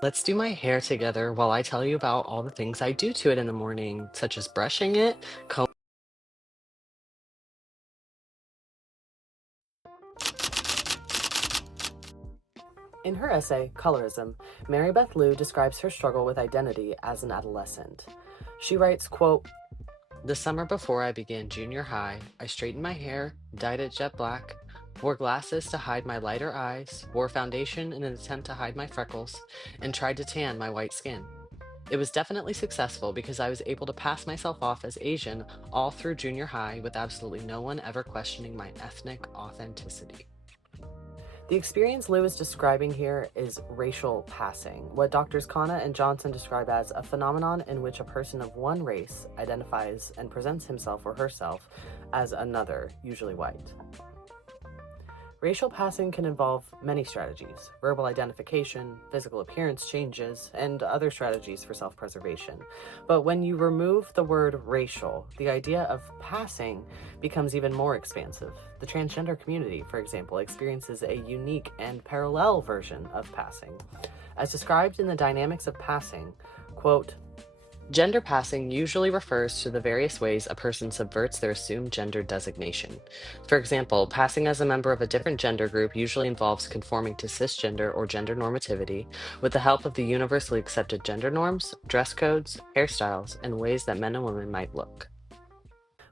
Let's do my hair together while I tell you about all the things I do to it in the morning, such as brushing it, In her essay, Colorism, Mary Beth Liu describes her struggle with identity as an adolescent. She writes, quote, the summer before I began junior high, I straightened my hair, dyed it jet black, wore glasses to hide my lighter eyes, wore foundation in an attempt to hide my freckles, and tried to tan my white skin. It was definitely successful because I was able to pass myself off as Asian all through junior high with absolutely no one ever questioning my ethnic authenticity. the experience Liu is describing here is racial passing, what doctors Khanna and Johnson describe as a phenomenon in which a person of one race identifies and presents himself or herself as another, usually white. Racial passing can involve many strategies: verbal identification, physical appearance changes, and other strategies for self-preservation. But when you remove the word racial, the idea of passing becomes even more expansive. The transgender community, for example, experiences a unique and parallel version of passing. As described in the Dynamics of Passing, quote, Gender passing usually refers to the various ways a person subverts their assumed gender designation. For example, passing as a member of a different gender group usually involves conforming to cisgender or gender normativity with the help of the universally accepted gender norms, dress codes, hairstyles, and ways that men and women might look.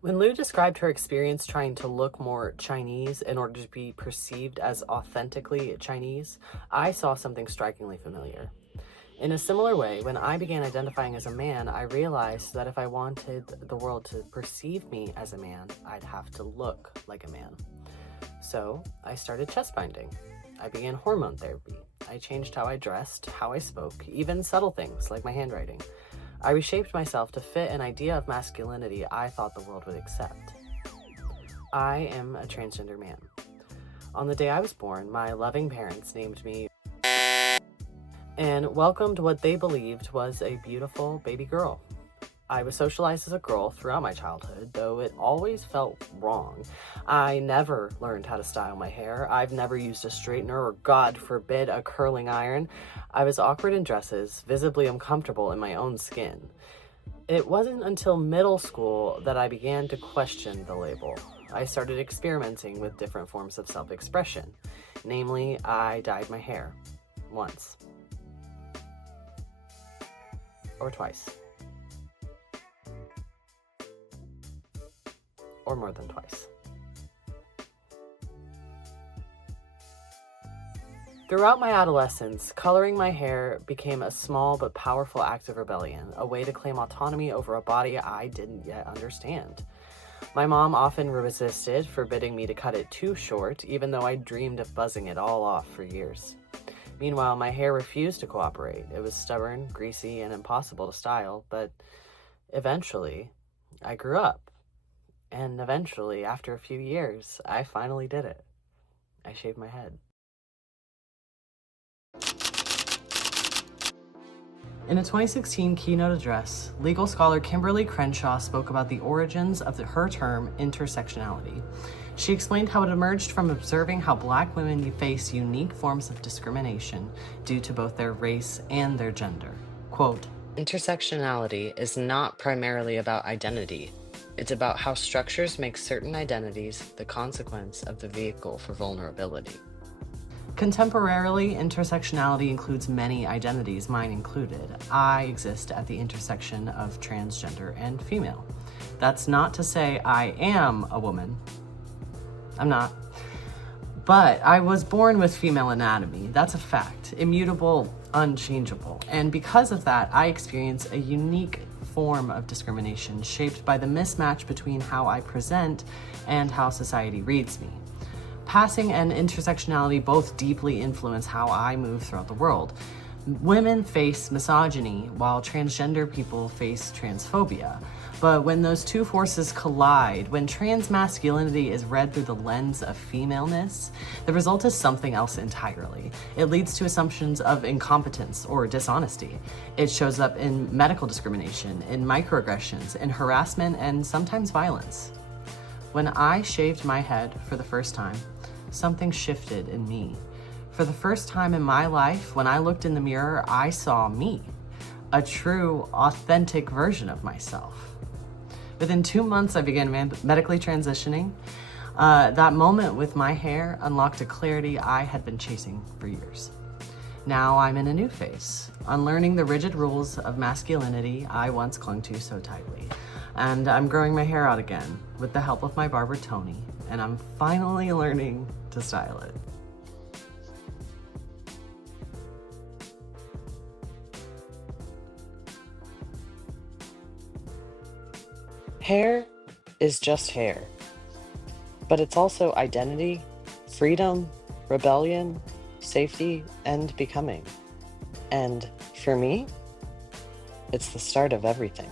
when Liu described her experience trying to look more Chinese in order to be perceived as authentically Chinese, I saw something strikingly familiar. In a similar way, when I began identifying as a man, I realized that if I wanted the world to perceive me as a man, I'd have to look like a man. So I started chest binding. I began hormone therapy. I changed how I dressed, how I spoke, even subtle things like my handwriting. I reshaped myself to fit an idea of masculinity I thought the world would accept. I am a transgender man. On the day I was born, my loving parents named me and welcomed what they believed was a beautiful baby girl. I was socialized as a girl throughout my childhood, though it always felt wrong. I never learned how to style my hair. I've never used a straightener or, God forbid, a curling iron. I was awkward in dresses, visibly uncomfortable in my own skin. It wasn't until middle school that I began to question the label. I started experimenting with different forms of self-expression. Namely, I dyed my hair. Once. Or twice. Or more than twice. Throughout my adolescence, coloring my hair became a small but powerful act of rebellion, a way to claim autonomy over a body I didn't yet understand. My mom often resisted, forbidding me to cut it too short, even though I dreamed of buzzing it all off for years. Meanwhile, my hair refused to cooperate. It was stubborn, greasy, and impossible to style, but eventually, I grew up. And eventually, after a few years, I finally did it. I shaved my head. In a 2016 keynote address, legal scholar Kimberly Crenshaw spoke about the origins of her term intersectionality. She explained how it emerged from observing how Black women face unique forms of discrimination due to both their race and their gender. Quote, Intersectionality is not primarily about identity. It's about how structures make certain identities the consequence of the vehicle for vulnerability. contemporarily, intersectionality includes many identities, mine included. I exist at the intersection of transgender and female. That's not to say I am a woman. I'm not. But I was born with female anatomy. That's a fact. Immutable, unchangeable. And because of that, I experience a unique form of discrimination shaped by the mismatch between how I present and how society reads me. Passing and intersectionality both deeply influence how I move throughout the world. Women face misogyny, while transgender people face transphobia. But when those two forces collide, when trans masculinity is read through the lens of femaleness, the result is something else entirely. It leads to assumptions of incompetence or dishonesty. It shows up in medical discrimination, in microaggressions, in harassment, and sometimes violence. When I shaved my head for the first time, something shifted in me. For the first time in my life, when I looked in the mirror, I saw me, a true, authentic version of myself. Within 2 months, I began medically transitioning. That moment with my hair unlocked a clarity I had been chasing for years. Now I'm in a new phase, unlearning the rigid rules of masculinity I once clung to so tightly. And I'm growing my hair out again with the help of my barber, Tony, and I'm finally learning to style it. Hair is just hair, but it's also identity, freedom, rebellion, safety, and becoming. And for me, it's the start of everything.